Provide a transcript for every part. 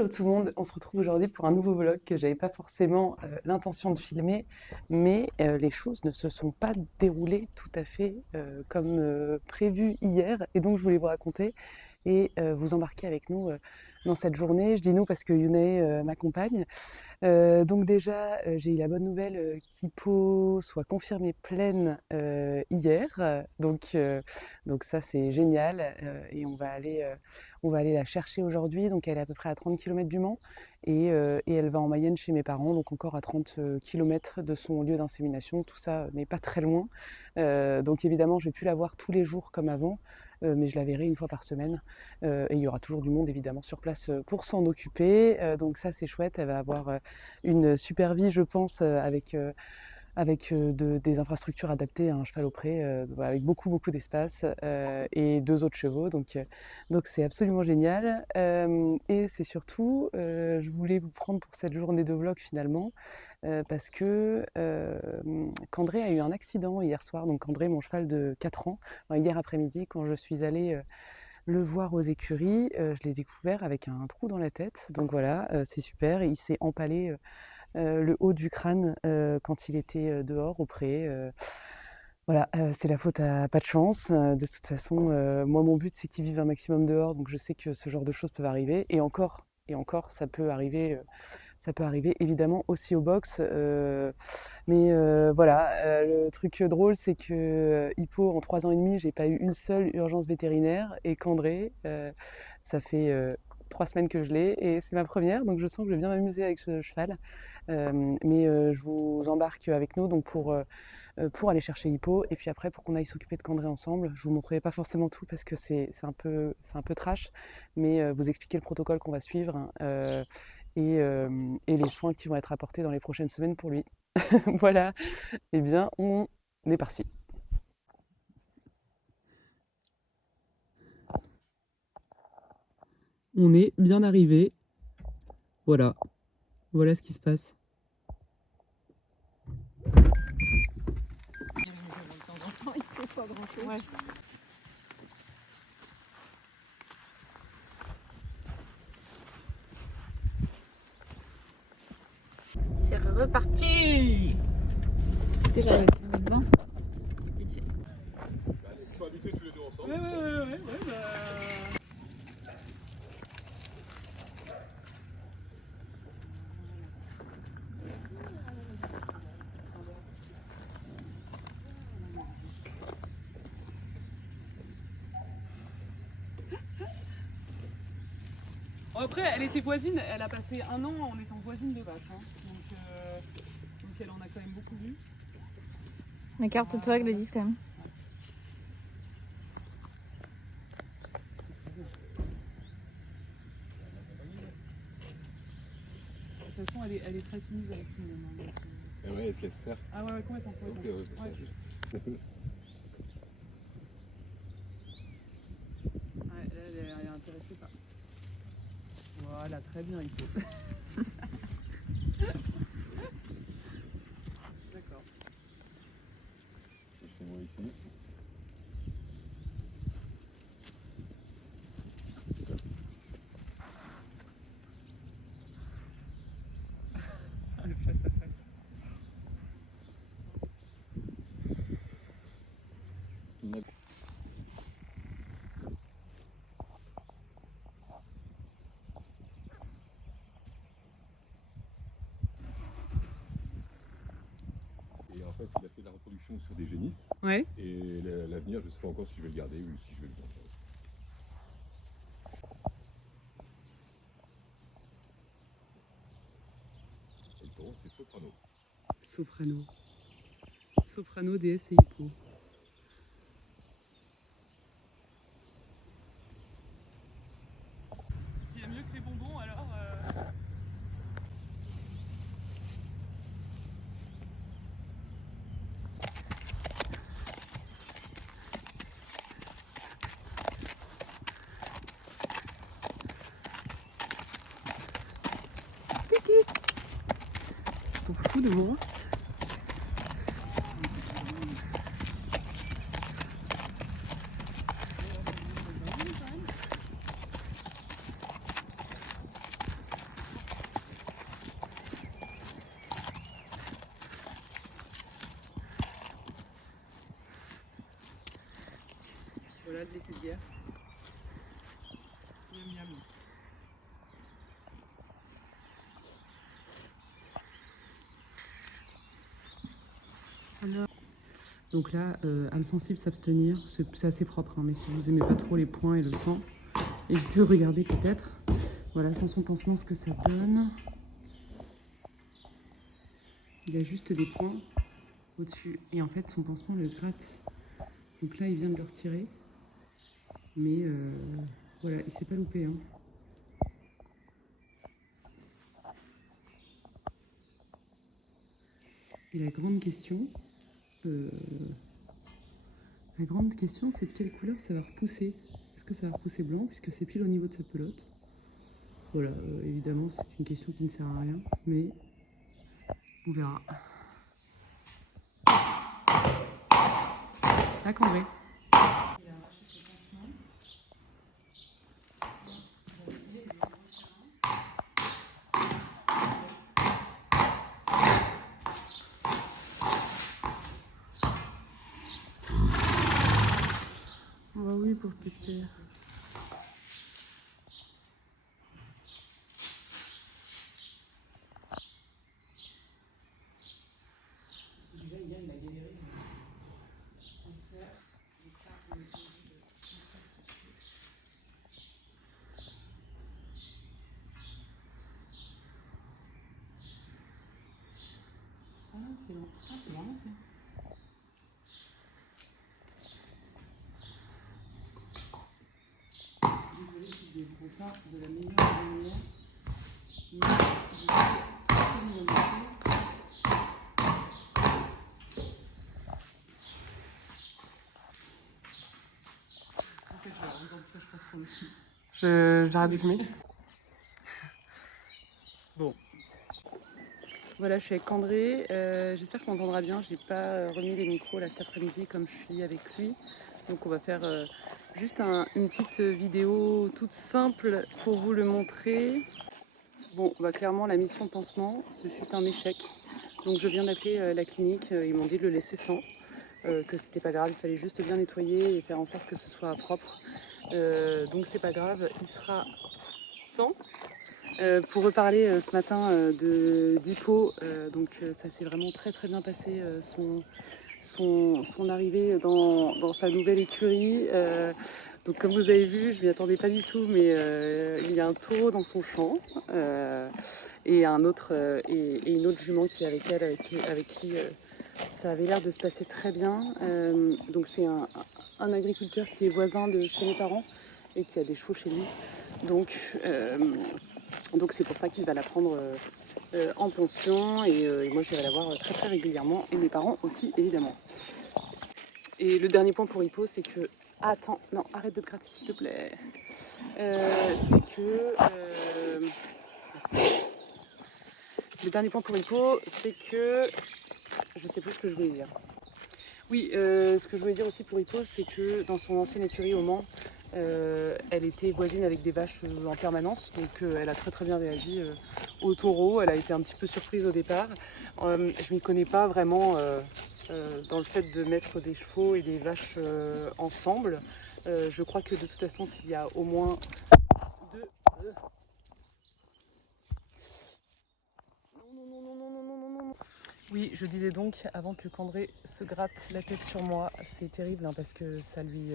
Hello tout le monde, on se retrouve aujourd'hui pour un nouveau vlog que j'avais pas forcément l'intention de filmer, mais les choses ne se sont pas déroulées tout à fait comme prévu hier, et donc je voulais vous raconter et vous embarquer avec nous dans cette journée. Je dis nous parce que Youné m'accompagne. Donc déjà, j'ai eu la bonne nouvelle qu'Hippo soit confirmée pleine hier. Donc ça, c'est génial. Et on va aller la chercher aujourd'hui. Donc elle est à peu près à 30 km du Mans. Et elle va en Mayenne chez mes parents, donc encore à 30 km de son lieu d'insémination. Tout ça n'est pas très loin. Donc évidemment, je ne vais plus la voir tous les jours comme avant. Mais je la verrai une fois par semaine. Et il y aura toujours du monde évidemment sur place pour s'en occuper. Donc ça, c'est chouette. Elle va avoir une super vie, je pense, avec des infrastructures adaptées à un cheval au pré, avec beaucoup d'espace et deux autres chevaux. Donc c'est absolument génial. Et c'est surtout, je voulais vous prendre pour cette journée de vlog finalement, parce que Candré a eu un accident hier soir. Donc Candré, mon cheval de 4 ans, hier après-midi, quand je suis allée le voir aux écuries, je l'ai découvert avec un trou dans la tête. Donc voilà, c'est super. Il s'est empalé le haut du crâne quand il était dehors au pré. Voilà, c'est la faute à pas de chance. De toute façon, moi, mon but, c'est qu'il vive un maximum dehors. Donc je sais que ce genre de choses peuvent arriver. Et encore, ça peut arriver évidemment aussi au box. Mais voilà, le truc drôle, c'est que Hippo, en 3 ans et demi, j'ai pas eu une seule urgence vétérinaire. Et qu'André, ça fait 3 semaines que je l'ai et c'est ma première, donc je sens que je vais bien m'amuser avec ce cheval. Mais je vous embarque avec nous donc pour aller chercher Hippo et puis après pour qu'on aille s'occuper de Candré ensemble. Je vous montrerai pas forcément tout parce que c'est un peu trash, mais vous expliquer le protocole qu'on va suivre, hein, et les soins qui vont être apportés dans les prochaines semaines pour lui. Voilà, et bien on est parti. On est bien arrivé. Voilà, voilà ce qui se passe. Ouais. C'est reparti. Est-ce que j'arrive devant? Il faut habiter tous les deux ensemble. Ouais, Après, elle était voisine, elle a passé 1 an en étant voisine de vache, hein. Donc elle en a quand même beaucoup vu. Écarte-toi, Gladys, quand même. De toute façon, elle est très soumise avec tout le monde, hein, Et ouais, elle se laisse faire. Ah ouais, complètement. Ok, ouais, Ouais. ça peut. Ouais, là, elle est intéressée par. Voilà, très bien, il faut. D'accord. C'est chez moi ici. Le face à face. Et en fait, il a fait de la reproduction sur des génisses. Ouais. Et l'avenir, je ne sais pas encore si je vais le garder ou si je vais le vendre. Et le taureau, c'est Soprano. Soprano. Soprano, DS et Hippo. S'il y a mieux que les bonbons, alors. T'en fous de moi? voilà, de laisser de bière. Miam miam. Alors... Donc là, âme sensible, s'abstenir, c'est assez propre, hein, mais si vous aimez pas trop les points et le sang, évitez de regarder peut-être. Voilà, sans son pansement, ce que ça donne. Il a juste des points au-dessus. Et en fait, son pansement le gratte. Donc là, il vient de le retirer. Mais voilà, il s'est pas loupé. Hein. Et la grande question, c'est de quelle couleur ça va repousser. Est-ce que ça va repousser blanc, puisque c'est pile au niveau de sa pelote. Voilà, évidemment, c'est une question qui ne sert à rien, mais on verra. Ah, Cambrai. Il a arraché son pansement. Bah oui, pour Pépé. Déjà, hier, il a galéré. Ah, c'est long. Ah, c'est vraiment ça. Désolée si je ne le pas de la meilleure manière, mais je vais absolument montrer. En fait, je vous en tout cas, je passe pour le j'arrête de fumer. Bon. Voilà, je suis avec Candré. J'espère qu'on m'entendra bien. Je n'ai pas remis les micros là cet après-midi comme je suis avec lui. Donc on va faire juste une petite vidéo toute simple pour vous le montrer. Bon, bah, clairement la mission pansement, ce fut un échec. Donc je viens d'appeler la clinique. Ils m'ont dit de le laisser sans, que c'était pas grave. Il fallait juste bien nettoyer et faire en sorte que ce soit propre. Donc c'est pas grave, il sera sans. Pour reparler ce matin d'Hippo, donc ça s'est vraiment très très bien passé son arrivée dans sa nouvelle écurie. Donc comme vous avez vu, je m'y attendais pas du tout, mais il y a un taureau dans son champ et une autre jument qui est avec elle, avec qui ça avait l'air de se passer très bien. Donc c'est un agriculteur qui est voisin de chez mes parents et qui a des chevaux chez lui. Donc c'est pour ça qu'il va la prendre en pension et moi j'irai la voir très très régulièrement et mes parents aussi évidemment. Et le dernier point pour Hippo, c'est que... Attends, non, arrête de te gratter s'il te plaît. C'est que... Le dernier point pour Hippo, c'est que... Je sais plus ce que je voulais dire. Oui, ce que je voulais dire aussi pour Hippo, c'est que dans son ancienne écurie au Mans, elle était voisine avec des vaches en permanence, donc elle a très très bien réagi au taureau. Elle a été un petit peu surprise au départ. Je m'y connais pas vraiment dans le fait de mettre des chevaux et des vaches ensemble. Je crois que de toute façon, s'il y a au moins deux... Non. Oui, je disais donc, avant que Candré se gratte la tête sur moi, c'est terrible hein, parce que ça lui...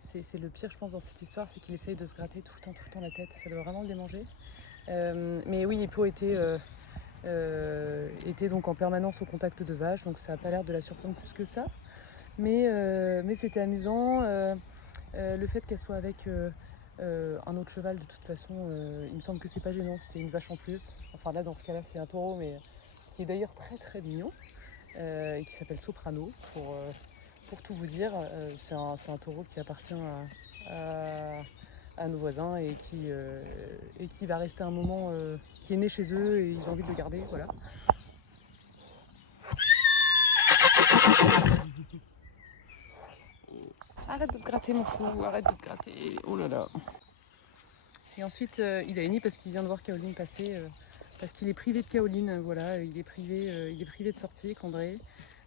c'est le pire, je pense, dans cette histoire, c'est qu'il essaye de se gratter tout le temps la tête. Ça doit vraiment le démanger. Mais oui, Hippo était donc en permanence au contact de vaches, donc ça n'a pas l'air de la surprendre plus que ça. Mais c'était amusant. Le fait qu'elle soit avec un autre cheval, de toute façon, il me semble que c'est pas gênant, c'était une vache en plus. Enfin là, dans ce cas-là, c'est un taureau, mais qui est d'ailleurs très très mignon, et qui s'appelle Soprano, pour tout vous dire. C'est un taureau qui appartient à nos voisins et qui va rester un moment, qui est né chez eux et ils ont envie de le garder, voilà. Arrête de te gratter mon fou, arrête de te gratter, oh là là. Et ensuite il a émis parce qu'il vient de voir Caroline passer, parce qu'il est privé de Caroline, voilà, il est privé de sortie, Candré.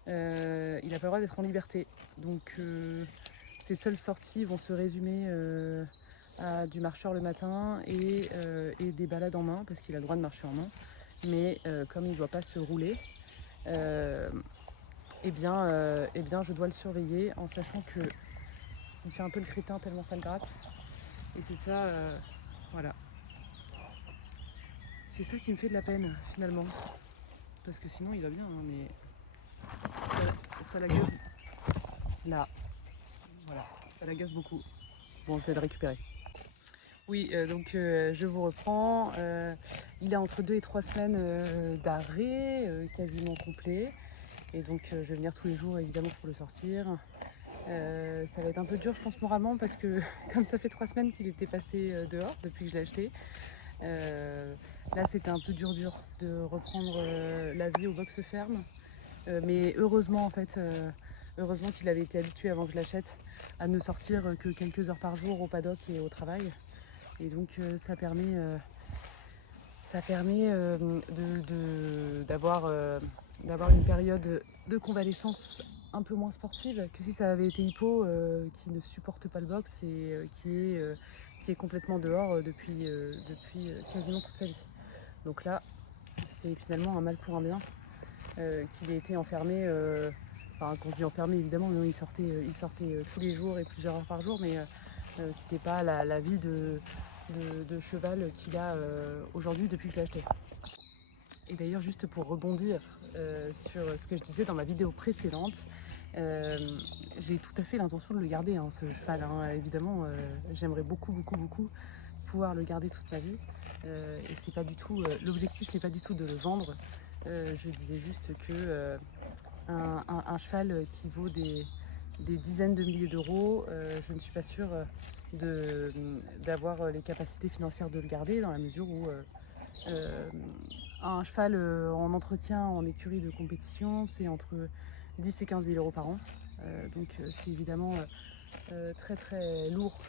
Il n'a pas le droit d'être en liberté. Donc ses seules sorties vont se résumer à du marcheur le matin et des balades en main, parce qu'il a le droit de marcher en main. Mais comme il ne doit pas se rouler, eh bien, je dois le surveiller en sachant que il fait un peu le crétin tellement ça le gratte. Et c'est ça, voilà. C'est ça qui me fait de la peine finalement. Parce que sinon il va bien, hein, mais ça l'agace. Là, voilà, ça l'agace beaucoup. Bon, je vais le récupérer. Oui, je vous reprends. Il a entre 2 et 3 semaines d'arrêt quasiment complet. Et donc je vais venir tous les jours évidemment pour le sortir. Ça va être un peu dur je pense moralement parce que comme ça fait 3 semaines qu'il était passé dehors depuis que je l'ai acheté. Là c'était un peu dur de reprendre la vie au box ferme. Mais heureusement en fait, heureusement qu'il avait été habitué avant que je l'achète à ne sortir que quelques heures par jour au paddock et au travail. Et donc ça permet d'avoir une période de convalescence un peu moins sportive que si ça avait été Hippo qui ne supporte pas le box et qui est complètement dehors depuis quasiment toute sa vie. Donc là, c'est finalement un mal pour un bien qu'il ait été enfermé. Enfin, quand je dis enfermé, évidemment, non, il sortait tous les jours et plusieurs heures par jour, mais c'était pas la vie de cheval qu'il a aujourd'hui depuis que je l'ai acheté. Et d'ailleurs, juste pour rebondir sur ce que je disais dans ma vidéo précédente, j'ai tout à fait l'intention de le garder, hein, ce cheval. Hein. Évidemment, j'aimerais beaucoup pouvoir le garder toute ma vie. Et c'est pas du tout, l'objectif n'est pas du tout de le vendre. Je disais juste que un cheval qui vaut des dizaines de milliers d'euros, je ne suis pas sûre d'avoir les capacités financières de le garder dans la mesure où un cheval en entretien en écurie de compétition, c'est entre 10 et 15 000 euros par an. Donc c'est évidemment très lourd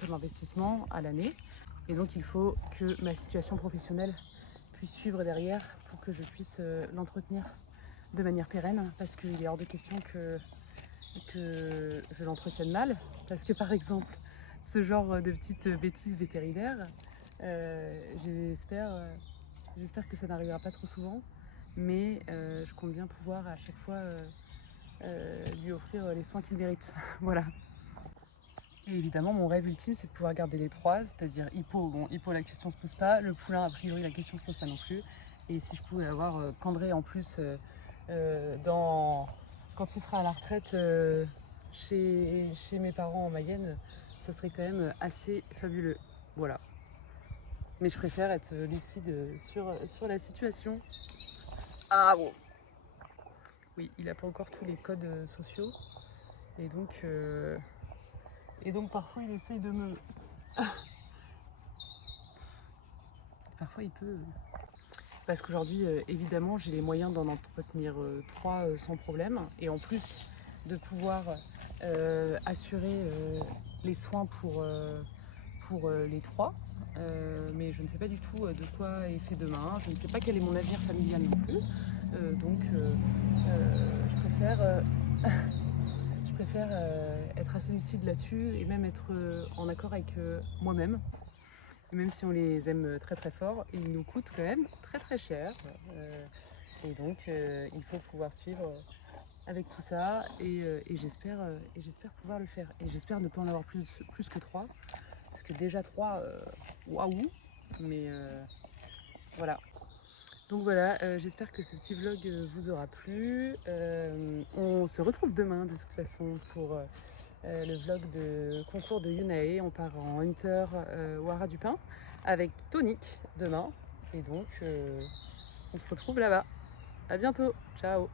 comme investissement à l'année. Et donc il faut que ma situation professionnelle puisse suivre derrière pour que je puisse l'entretenir de manière pérenne, parce qu'il est hors de question que je l'entretienne mal. Parce que par exemple, ce genre de petites bêtises vétérinaires, j'espère que ça n'arrivera pas trop souvent, mais je compte bien pouvoir à chaque fois lui offrir les soins qu'il mérite. Voilà. Et évidemment, mon rêve ultime, c'est de pouvoir garder les trois, c'est-à-dire Hippo. Bon, Hippo, la question se pose pas. Le poulain, a priori, la question se pose pas non plus. Et si je pouvais avoir Candré en plus quand il sera à la retraite chez mes parents en Mayenne, ça serait quand même assez fabuleux. Voilà. Mais je préfère être lucide sur la situation. Ah bon. Oui, il n'a pas encore tous les codes sociaux. Et donc parfois il essaye de me... Parfois il peut... Parce qu'aujourd'hui, évidemment, j'ai les moyens d'en entretenir 3 sans problème. Et en plus de pouvoir assurer les soins pour les 3. Mais je ne sais pas du tout de quoi est fait demain. Je ne sais pas quel est mon avenir familial non plus. Donc je préfère être assez lucide là-dessus et même être en accord avec moi-même. Même si on les aime très fort, ils nous coûtent quand même très cher. Et donc il faut pouvoir suivre avec tout ça et j'espère pouvoir le faire. Et j'espère ne pas en avoir plus que 3. Parce que déjà 3, waouh. Mais voilà. Donc voilà, j'espère que ce petit vlog vous aura plu. On se retrouve demain de toute façon pour le vlog de concours de Yunae. On part en Hunter Ouara du Pin avec Tonic demain. Et donc on se retrouve là-bas. À bientôt, ciao.